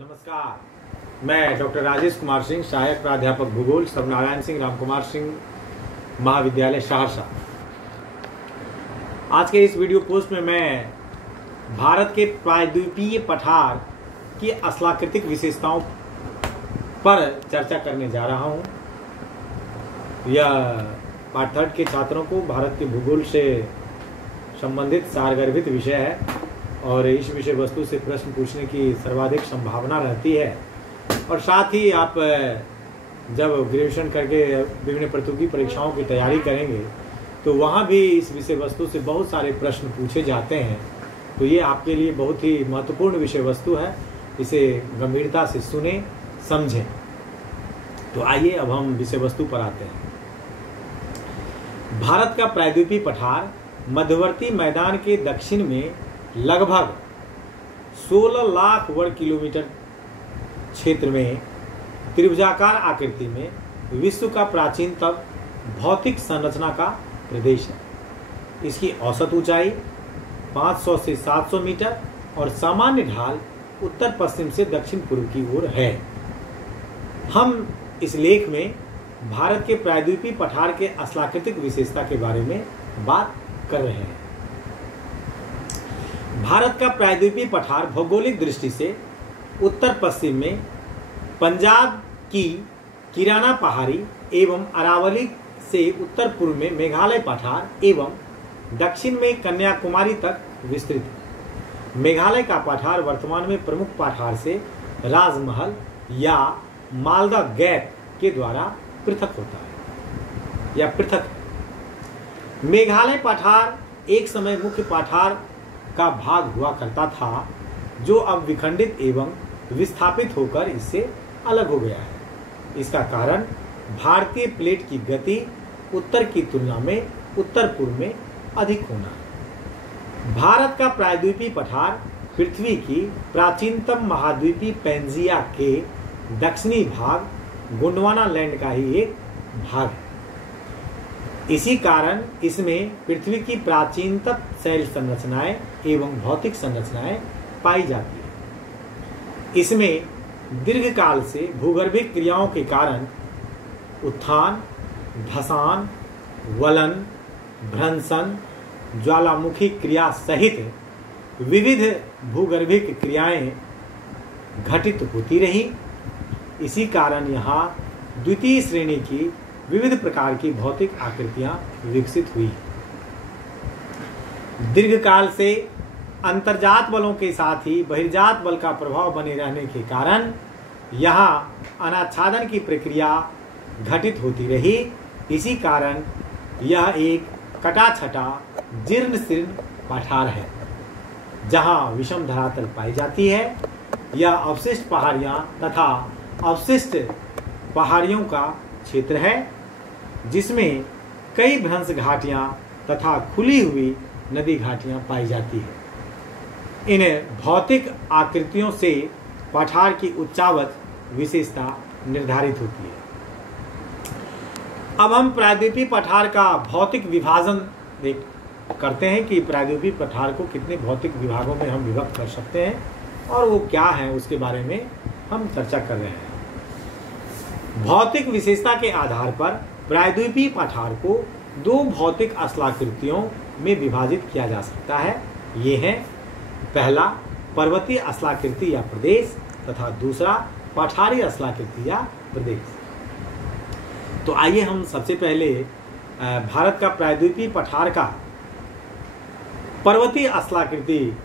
नमस्कार, मैं डॉक्टर राजेश कुमार सिंह, सहायक प्राध्यापक भूगोल, सबनारायण सिंह रामकुमार सिंह महाविद्यालय सहरसा। आज के इस वीडियो पोस्ट में मैं भारत के प्रायद्वीपीय पठार की स्थलाकृतिक विशेषताओं पर चर्चा करने जा रहा हूं। यह पार्ट 3 के छात्रों को भारत के भूगोल से संबंधित सारगर्भित विषय है और इस विषय वस्तु से प्रश्न पूछने की सर्वाधिक संभावना रहती है। और साथ ही आप जब ग्रेजुएशन करके विभिन्न प्रतियोगी परीक्षाओं की तैयारी करेंगे तो वहाँ भी इस विषय वस्तु से बहुत सारे प्रश्न पूछे जाते हैं। तो ये आपके लिए बहुत ही महत्वपूर्ण विषय वस्तु है, इसे गंभीरता से सुने समझें। तो आइए अब हम विषय वस्तु पर आते हैं। भारत का प्रायद्वीपीय पठार मध्यवर्ती मैदान के दक्षिण में लगभग 16 लाख वर्ग किलोमीटर क्षेत्र में त्रिभुजाकार आकृति में विश्व का प्राचीनतम भौतिक संरचना का प्रदेश है। इसकी औसत ऊंचाई 500 से 700 मीटर और सामान्य ढाल उत्तर पश्चिम से दक्षिण पूर्व की ओर है। हम इस लेख में भारत के प्रायद्वीपीय पठार के स्थलाकृतिक विशेषता के बारे में बात कर रहे हैं। भारत का प्रायद्वीपीय पठार भौगोलिक दृष्टि से उत्तर पश्चिम में पंजाब की किराना पहाड़ी एवं अरावली से उत्तर पूर्व में मेघालय पठार एवं दक्षिण में कन्याकुमारी तक विस्तृत है। मेघालय का पठार वर्तमान में प्रमुख पठार से राजमहल या मालदा गैप के द्वारा पृथक होता है या पृथक है। मेघालय पठार एक समय मुख्य पठार का भाग हुआ करता था, जो अब विखंडित एवं विस्थापित होकर इससे अलग हो गया है। इसका कारण भारतीय प्लेट की गति उत्तर की तुलना में उत्तर पूर्व में अधिक होना है। भारत का प्रायद्वीपीय पठार पृथ्वी की प्राचीनतम महाद्वीपीय पैंजिया के दक्षिणी भाग गोंडवाना लैंड का ही एक भाग है। इसी कारण इसमें पृथ्वी की प्राचीनतम शैल संरचनाएं एवं भौतिक संरचनाएं पाई जाती है। इसमें दीर्घकाल से भूगर्भिक क्रियाओं के कारण उत्थान, धसान, वलन, भ्रंशन, ज्वालामुखी क्रिया सहित विविध भूगर्भिक क्रियाएं घटित होती रही। इसी कारण यहाँ द्वितीय श्रेणी की विविध प्रकार की भौतिक आकृतियां विकसित हुई। दीर्घकाल से अंतर्जात बलों के साथ ही बहिर्जात बल का प्रभाव बने रहने के कारण यहाँ अनाच्छादन की प्रक्रिया घटित होती रही। इसी कारण यह एक कटा-छटा जीर्ण शीर्ण पठार है, जहाँ विषम धरातल पाई जाती है। यह अवशिष्ट पहाड़ियाँ तथा अवशिष्ट पहाड़ियों का क्षेत्र है, जिसमें कई भ्रंश घाटियां तथा खुली हुई नदी घाटियां पाई जाती है। इन भौतिक आकृतियों से पठार की उच्चावच विशेषता निर्धारित होती है। अब हम प्रायद्वीपीय पठार का भौतिक विभाजन करते हैं कि प्रायद्वीपीय पठार को कितने भौतिक विभागों में हम विभक्त कर सकते हैं और वो क्या है, उसके बारे में हम चर्चा कर रहे हैं। भौतिक विशेषता के आधार पर प्रायद्वीपीय पठार को दो भौतिक स्थलाकृतियों में विभाजित किया जा सकता है। ये हैं, पहला पर्वतीय स्थलाकृति या प्रदेश तथा दूसरा पठारी स्थलाकृति या प्रदेश। तो आइए हम सबसे पहले भारत का प्रायद्वीपीय पठार का पर्वतीय स्थलाकृति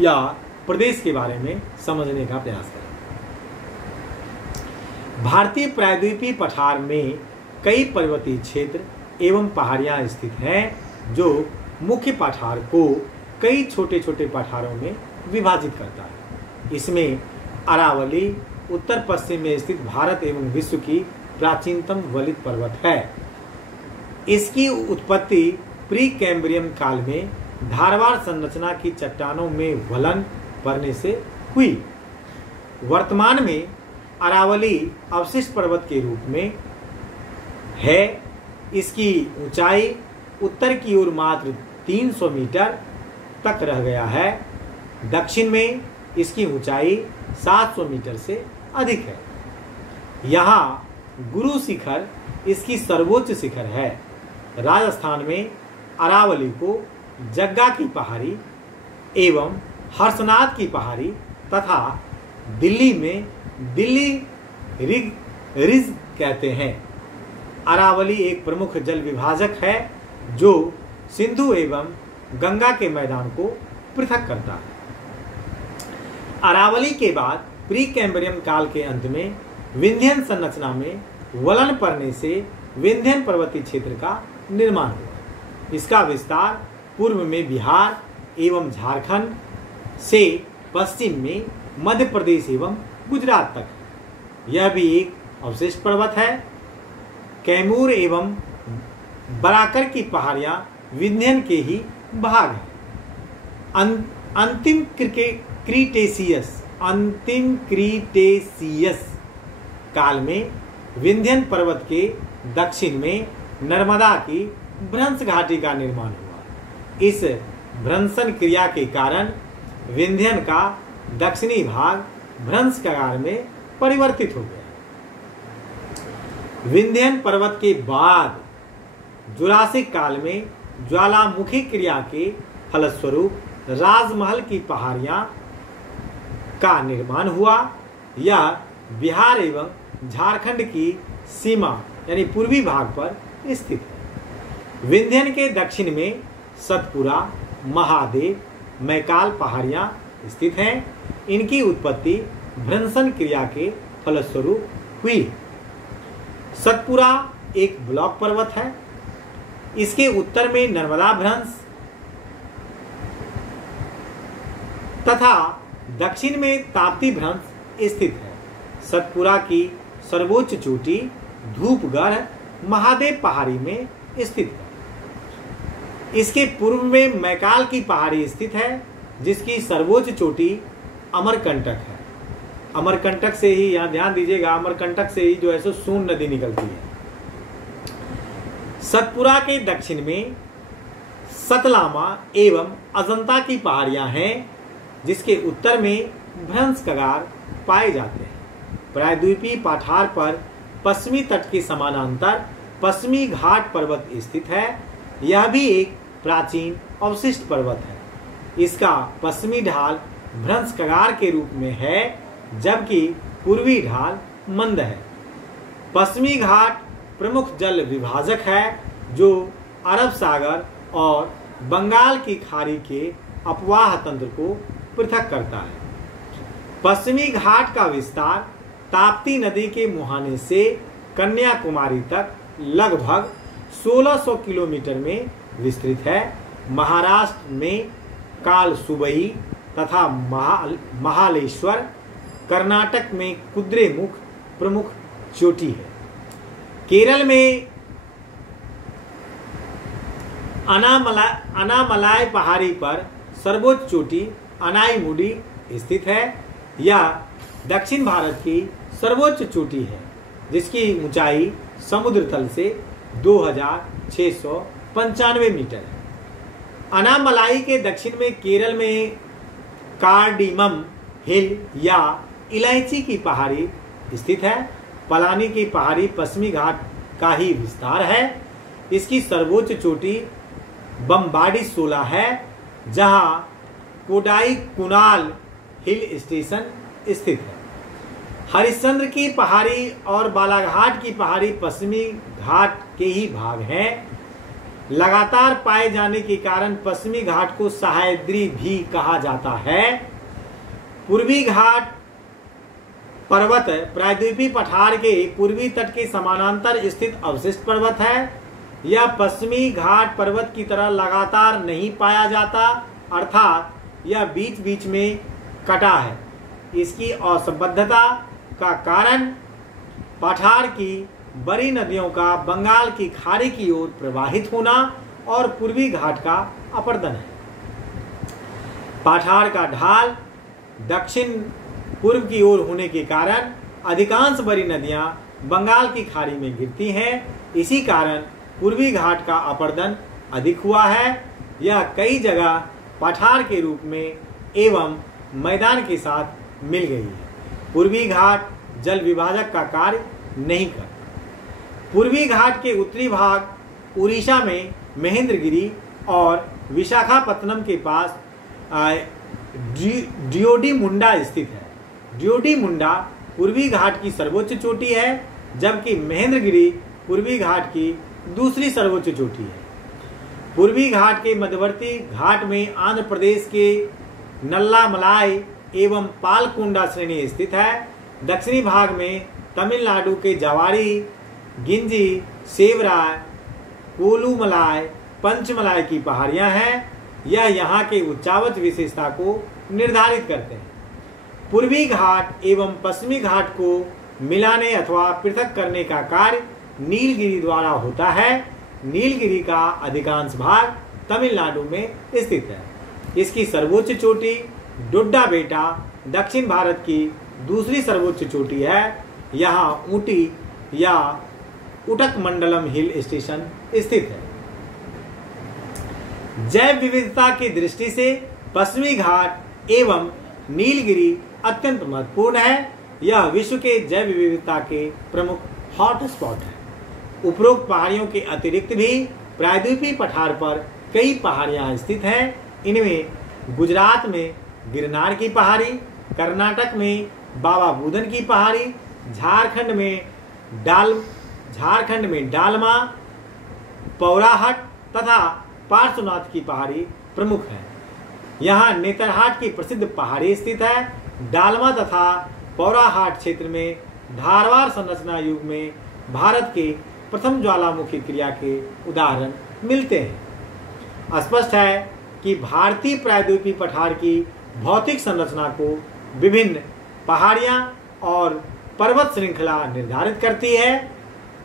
या प्रदेश के बारे में समझने का प्रयास करें। भारतीय प्रायद्वीपीय पठार में कई पर्वतीय क्षेत्र एवं पहाड़ियां स्थित हैं, जो मुख्य पठार को कई छोटे छोटे पठारों में विभाजित करता है। इसमें अरावली उत्तर पश्चिम में स्थित भारत एवं विश्व की प्राचीनतम वलित पर्वत है। इसकी उत्पत्ति प्री कैम्ब्रियन काल में धारवाड़ संरचना की चट्टानों में वलन पड़ने से हुई। वर्तमान में अरावली अवशिष्ट पर्वत के रूप में है। इसकी ऊंचाई उत्तर की ओर मात्र 300 मीटर तक रह गया है। दक्षिण में इसकी ऊंचाई 700 मीटर से अधिक है। यहाँ गुरु शिखर इसकी सर्वोच्च शिखर है। राजस्थान में अरावली को जग्गा की पहाड़ी एवं हर्षनाथ की पहाड़ी तथा दिल्ली में दिल्ली रिज कहते हैं। अरावली एक प्रमुख जल विभाजक है जो सिंधु एवं गंगा के मैदान को पृथक करता है। अरावली के बाद प्री कैम्ब्रियन काल के अंत में विंध्यन संरचना में वलन पड़ने से विंध्यन पर्वतीय क्षेत्र का निर्माण हुआ। इसका विस्तार पूर्व में बिहार एवं झारखंड से पश्चिम में मध्य प्रदेश एवं गुजरात तक है। यह भी एक अवशिष्ट पर्वत है। कैमूर एवं बराकर की पहाड़ियां विंध्यन के ही भाग हैं। अंतिम क्रीटेशियस काल में विंध्यन पर्वत के दक्षिण में नर्मदा की भ्रंश घाटी का निर्माण हुआ। इस भ्रंशन क्रिया के कारण विंध्यन का दक्षिणी भाग भ्रंश कगार में परिवर्तित हो गया। विंध्यन पर्वत के बाद जुरासिक काल में ज्वालामुखी क्रिया के फलस्वरूप राजमहल की पहाड़ियां का निर्माण हुआ। यह बिहार एवं झारखंड की सीमा यानी पूर्वी भाग पर स्थित है। विंध्यन के दक्षिण में सतपुरा, महादेव, मैकाल पहाड़ियां स्थित हैं। इनकी उत्पत्ति भ्रंशन क्रिया के फलस्वरूप हुई। सतपुरा एक ब्लॉक पर्वत है। इसके उत्तर में नर्मदा भ्रंश तथा दक्षिण में ताप्ती भ्रंश स्थित है। सतपुरा की सर्वोच्च चोटी धूपगढ़ महादेव पहाड़ी में स्थित है। इसके पूर्व में मैकाल की पहाड़ी स्थित है जिसकी सर्वोच्च चोटी अमरकंटक है। अमरकंटक से ही, यहाँ ध्यान दीजिएगा, अमरकंटक से ही जो है सो सोन नदी निकलती है। सतपुरा के दक्षिण में सतलामा एवं अजंता की पहाड़ियां हैं जिसके उत्तर में भ्रंश कगार पाए जाते हैं। प्रायद्वीपीय पठार पर पश्चिमी तट के समानांतर पश्चिमी घाट पर्वत स्थित है। यह भी एक प्राचीन अवशिष्ट पर्वत है। इसका पश्चिमी ढाल भ्रंश कगार के रूप में है जबकि पूर्वी ढाल मंद है। पश्चिमी घाट प्रमुख जल विभाजक है जो अरब सागर और बंगाल की खाड़ी के अपवाह तंत्र को पृथक करता है। पश्चिमी घाट का विस्तार ताप्ती नदी के मुहाने से कन्याकुमारी तक लगभग 1600 किलोमीटर में विस्तृत है। महाराष्ट्र में कालसुबई तथा महालेश्वर, कर्नाटक में कुद्रेमुख प्रमुख चोटी है। केरल में अनामलाई पहाड़ी पर सर्वोच्च चोटी अनाईमुडी स्थित है। यह दक्षिण भारत की सर्वोच्च चोटी है जिसकी ऊंचाई समुद्र तल से 2695 मीटर है। अनामलाई के दक्षिण में केरल में कार्डिमम हिल या इलायची की पहाड़ी स्थित है। पलानी की पहाड़ी पश्चिमी घाट का ही विस्तार है। इसकी सर्वोच्च चोटी बम्बाडी 16 है जहां कोडाई कुनाल हिल स्टेशन स्थित है। हरिश्चंद्र की पहाड़ी और बालाघाट की पहाड़ी पश्चिमी घाट के ही भाग हैं। लगातार पाए जाने के कारण पश्चिमी घाट को सह्याद्री भी कहा जाता है। पूर्वी घाट पर्वत प्रायद्वीपीय पठार के पूर्वी तट के समानांतर स्थित अवशिष्ट पर्वत है। यह पश्चिमी घाट पर्वत की तरह लगातार नहीं पाया जाता, अर्थात यह बीच बीच में कटा है। इसकी असंबद्धता का कारण पठार की बड़ी नदियों का बंगाल की खाड़ी की ओर प्रवाहित होना और पूर्वी घाट का अपर्दन है। पठार का ढाल दक्षिण पूर्व की ओर होने के कारण अधिकांश बड़ी नदियां बंगाल की खाड़ी में गिरती हैं। इसी कारण पूर्वी घाट का अपर्दन अधिक हुआ है। यह कई जगह पठार के रूप में एवं मैदान के साथ मिल गई है। पूर्वी घाट जल विभाजक का कार्य नहीं करता। पूर्वी घाट के उत्तरी भाग उड़ीसा में महेंद्रगिरी और विशाखापत्तनम के पास डियोडी-मुंडा स्थित है। डियोडी-मुंडा पूर्वी घाट की सर्वोच्च चोटी है, जबकि महेंद्रगिरी पूर्वी घाट की दूसरी सर्वोच्च चोटी है। पूर्वी घाट के मध्यवर्ती घाट में आंध्र प्रदेश के नल्लामलाई एवं पालकोंडा श्रेणी स्थित है। दक्षिणी भाग में तमिलनाडु के जवाड़ी, गिंजी, सेवराय, कोलुमलाई, पंचमलाई की पहाड़ियां हैं। यह यहाँ के उच्चावच विशेषता को निर्धारित करते हैं। पूर्वी घाट एवं पश्चिमी घाट को मिलाने अथवा पृथक करने का कार्य नीलगिरी द्वारा होता है। नीलगिरी का अधिकांश भाग तमिलनाडु में स्थित है। इसकी सर्वोच्च चोटी डोड्डा बेटा दक्षिण भारत की दूसरी सर्वोच्च चोटी है। यहाँ ऊटी या उटकमंडलम हिल स्टेशन स्थित है। जैव विविधता की दृष्टि से पश्चिमी घाट एवं नीलगिरी अत्यंत महत्वपूर्ण है। यह विश्व के जैव विविधता के प्रमुख हॉटस्पॉट है। उपरोक्त पहाड़ियों के अतिरिक्त भी प्रायद्वीपीय पठार पर कई पहाड़ियां स्थित हैं। इनमें गुजरात में गिरनार की पहाड़ी, कर्नाटक में बाबा बुदन की पहाड़ी, झारखंड में डालमा, पौराहट तथा पार्श्वनाथ की पहाड़ी प्रमुख है। यहाँ नेतरहाट की प्रसिद्ध पहाड़ी स्थित है। डालमा तथा पौराहाट क्षेत्र में धारवाड़ संरचना युग में भारत के प्रथम ज्वालामुखी क्रिया के उदाहरण मिलते हैं। स्पष्ट है कि भारतीय प्रायद्वीपीय पठार की भौतिक संरचना को विभिन्न पहाड़ियां और पर्वत श्रृंखला निर्धारित करती है।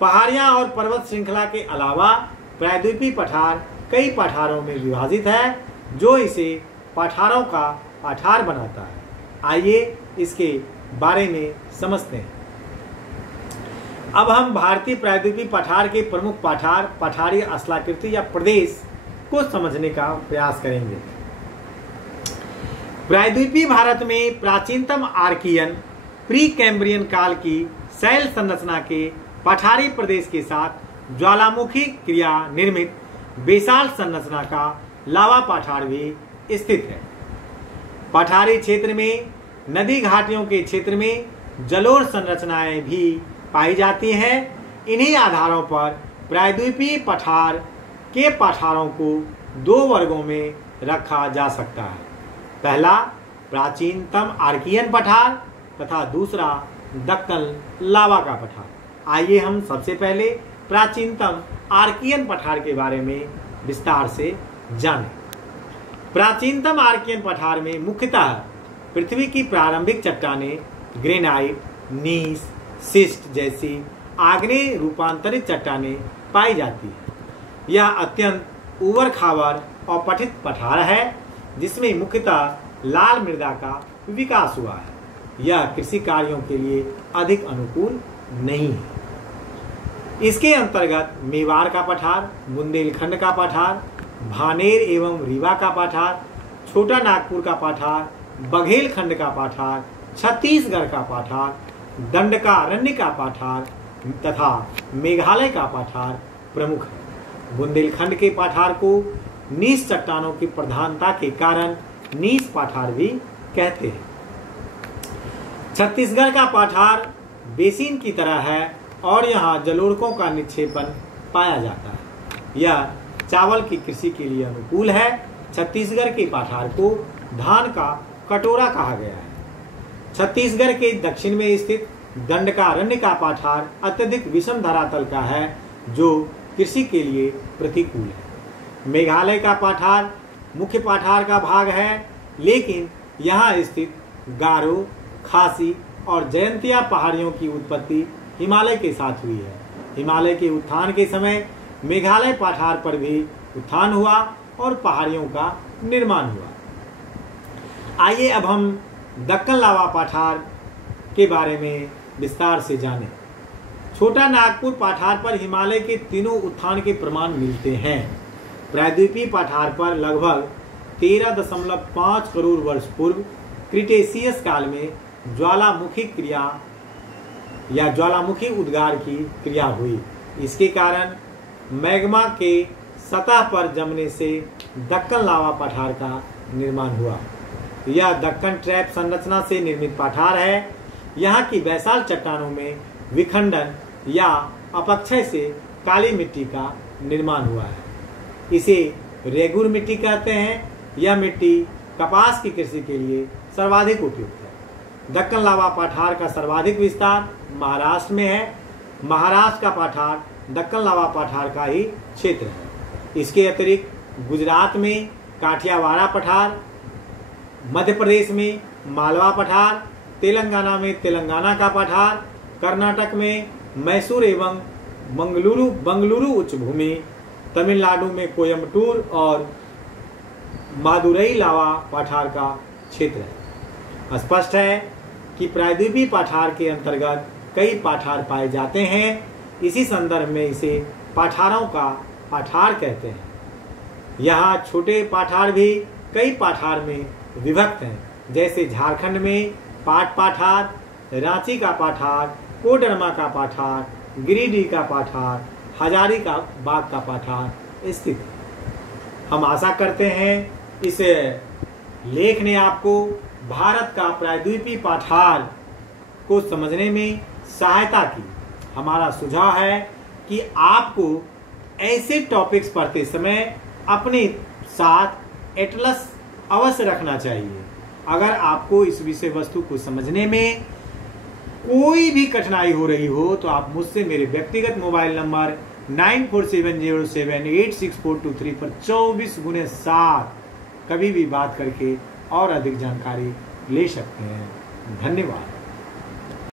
पहाड़ियां और पर्वत श्रृंखला के अलावा प्रायद्वीपीय पठार कई पठारों में विभाजित है, जो इसे पठारों का पठार बनाता है। आइए इसके बारे में समझते हैं। अब हम भारतीय प्रायद्वीपीय पठार के प्रमुख पठारीय स्थलाकृति या प्रदेश को समझने का प्रयास करेंगे। प्रायद्वीपीय भारत में प्राचीनतम आर्कियन प्री कैम्ब्रियन काल की शैल संरचना के पठारी प्रदेश के साथ ज्वालामुखी क्रिया निर्मित बेसाल्ट संरचना का लावा पठार भी स्थित है। पठारी क्षेत्र में नदी घाटियों के क्षेत्र में जलोढ़ संरचनाएं भी पाई जाती हैं। इन्हीं आधारों पर प्रायद्वीपीय पठार के पठारों को दो वर्गों में रखा जा सकता है। पहला प्राचीनतम आर्कियन पठार तथा दूसरा दक्कन लावा का पठार। आइए हम सबसे पहले प्राचीनतम आर्कियन पठार के बारे में विस्तार से जानें। प्राचीनतम आर्कियन पठार में मुख्यतः पृथ्वी की प्रारंभिक चट्टानें ग्रेनाइट, नीस, सिस्ट जैसी आग्नेय रूपांतरित चट्टानें पाई जाती है। यह अत्यंत उबड़ खाबड़ और पठित पठार है, जिसमें मुख्यतः लाल मृदा का विकास हुआ है। यह कृषि कार्यों के लिए अधिक अनुकूल नहीं है। इसके अंतर्गत मेवाड़ का पठार, बुंदेलखंड का पठार, भानेर एवं रीवा का पठार, छोटा नागपुर का पठार, बघेलखंड का पठार, छत्तीसगढ़ का पठार, दंडकारण्य का पठार तथा मेघालय का पठार प्रमुख है। बुंदेलखंड के पठार को नीस चट्टानों की प्रधानता के कारण नीस पठार भी कहते हैं। छत्तीसगढ़ का पठार बेसिन की तरह है और यहाँ जलोढ़ों का निक्षेपण पाया जाता है। यह चावल की कृषि के लिए अनुकूल है। छत्तीसगढ़ के पठार को धान का कटोरा कहा गया है। छत्तीसगढ़ के दक्षिण में स्थित दंडकारण्य का पठार अत्यधिक विषम धरातल का है, जो कृषि के लिए प्रतिकूल है। मेघालय का पठार मुख्य पठार का भाग है, लेकिन यहाँ स्थित गारो, खासी और जयंतिया पहाड़ियों की उत्पत्ति हिमालय के साथ हुई है। हिमालय के उत्थान के समय मेघालय पठार पर भी उत्थान हुआ और पहाड़ियों का निर्माण हुआ। आइए अब हम दक्कन लावा पठार के बारे में विस्तार से जानें। छोटा नागपुर पठार पर हिमालय के तीनों उत्थान के प्रमाण मिलते हैं। प्रायद्वीपीय पठार पर लगभग 13.5 करोड़ वर्ष पूर्व क्रिटेशियस काल में ज्वालामुखी क्रिया या ज्वालामुखी उद्गार की क्रिया हुई। इसके कारण मैग्मा के सतह पर जमने से दक्कन लावा पठार का निर्माण हुआ। यह दक्कन ट्रैप संरचना से निर्मित पठार है। यहाँ की बैसाल्ट चट्टानों में विखंडन या अपक्षय से काली मिट्टी का निर्माण हुआ है। इसे रेगुर मिट्टी कहते हैं। यह मिट्टी कपास की कृषि के लिए सर्वाधिक उपयुक्त है। दक्कन लावा पठार का सर्वाधिक विस्तार महाराष्ट्र में है। महाराष्ट्र का पठार दक्कन लावा पठार का ही क्षेत्र है। इसके अतिरिक्त गुजरात में काठियावाड़ा पठार, मध्य प्रदेश में मालवा पठार, तेलंगाना में तेलंगाना का पठार, कर्नाटक में मैसूर एवं बंगलुरु उच्च भूमि, तमिलनाडु में कोयम्बटूर और मादुरई लावा पठार का क्षेत्र है। स्पष्ट है कि प्रायद्वीपीय पठार के अंतर्गत कई पठार पाए जाते हैं। इसी संदर्भ में इसे पठारों का पठार कहते हैं। यहाँ छोटे पठार भी कई पठार में विभक्त हैं, जैसे झारखंड में पाट पठार, रांची का पठार, कोडरमा का पठार, गिरिडीह का पठार, हजारीबाग का पठार स्थित है। हम आशा करते हैं इस लेख ने आपको भारत का प्रायद्वीपीय पठार को समझने में सहायता की। हमारा सुझाव है कि आपको ऐसे टॉपिक्स पढ़ते समय अपने साथ एटलस अवश्य रखना चाहिए। अगर आपको इस विषय वस्तु को समझने में कोई भी कठिनाई हो रही हो तो आप मुझसे मेरे व्यक्तिगत मोबाइल नंबर 9470786423 पर 24x7 कभी भी बात करके और अधिक जानकारी ले सकते हैं। धन्यवाद।